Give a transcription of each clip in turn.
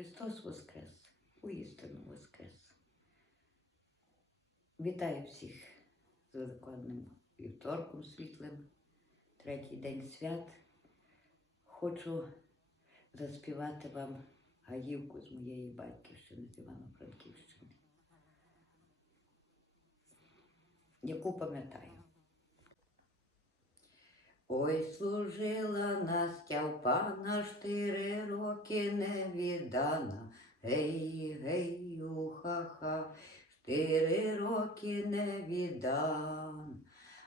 Христос Воскрес, уістину Воскрес. Вітаю всіх з Великодним вівторком світлим, третій день свят. Хочу заспівати вам гаївку з моєї батьківщини, з Івано-Франківщини, яку пам'ятаю. Ой, служила Настя в пана штири роки не віддана. Гей, гей, уха-ха, штири роки не віддан.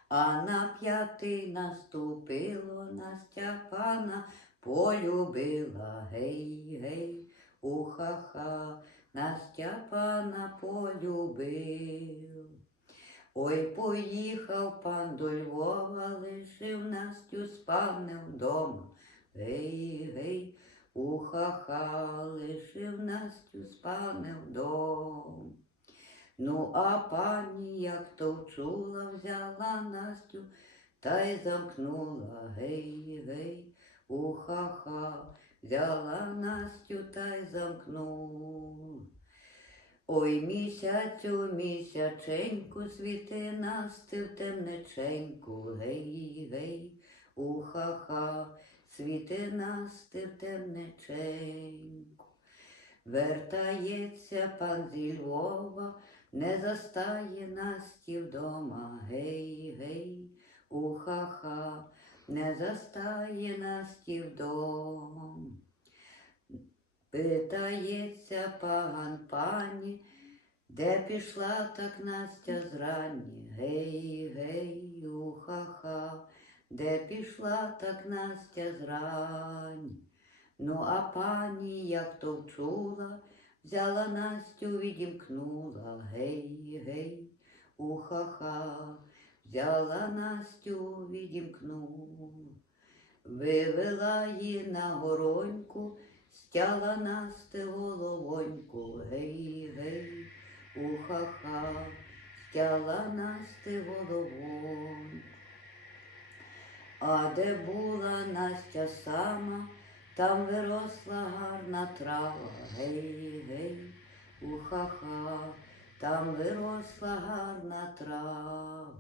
А на п'ятий наступило Настя пана, полюбила. Гей, гей, уха-ха, Настя пана полюбив. Ой, поїхав пан до Львова, лишив Настю з панем вдома. Гей, гей, уха-ха, лишив Настю з панем вдома. Ну, а пані, як то вчула, взяла Настю та й замкнула. Гей, гей, уха-ха, взяла Настю та й замкнула. Ой, місяцю, місяченьку, світи насти в темниченьку, гей, гей, уха-ха, світи насти в темниченьку. Вертається пан зі Львова, не застає Насті вдома, гей, гей, уха-ха, не застає Насті вдома. Питається пан пані, де пішла так Настя зрані? Гей, гей, уха-ха, де пішла так Настя зрані? Ну, а пані, як то вчула, взяла Настю, відімкнула. Гей, гей, уха-ха, взяла Настю, відімкнула. Вивела її на гороньку, стяла Насти головоньку, гей, гей, уха-ха, стяла Насти головоньку. А де була Настя сама, там виросла гарна трава, гей, гей, уха-ха, там виросла гарна трава.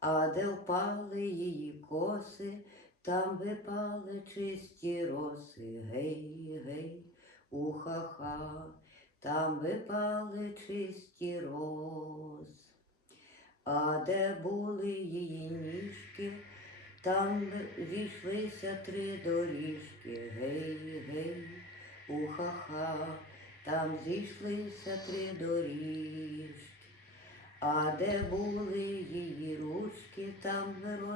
А де впали її коси, там випали чисті роси, гей, гей, уха-ха, там випали чисті роси. А де були її ніжки, там зійшлися три доріжки, гей, гей, уха-ха, там зійшлися три доріжки. А де були її ручки, там виросли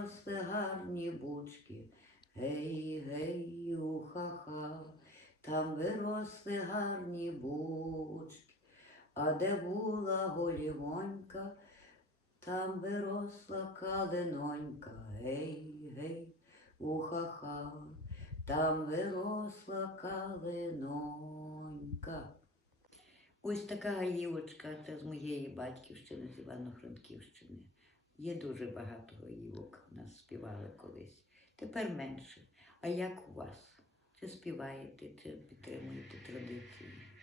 гарні бучки. Гей, гей, уха-ха, там виросли гарні бучки. А де була голівонька, там виросла калинонька. Гей, гей, уха-ха, там виросла калинонька. Ось така гаївочка, це з моєї батьківщини, з Івано-Франківщини. Є дуже багато гаївок, нас співали колись. Тепер менше. А як у вас? Чи співаєте, чи підтримуєте традиції?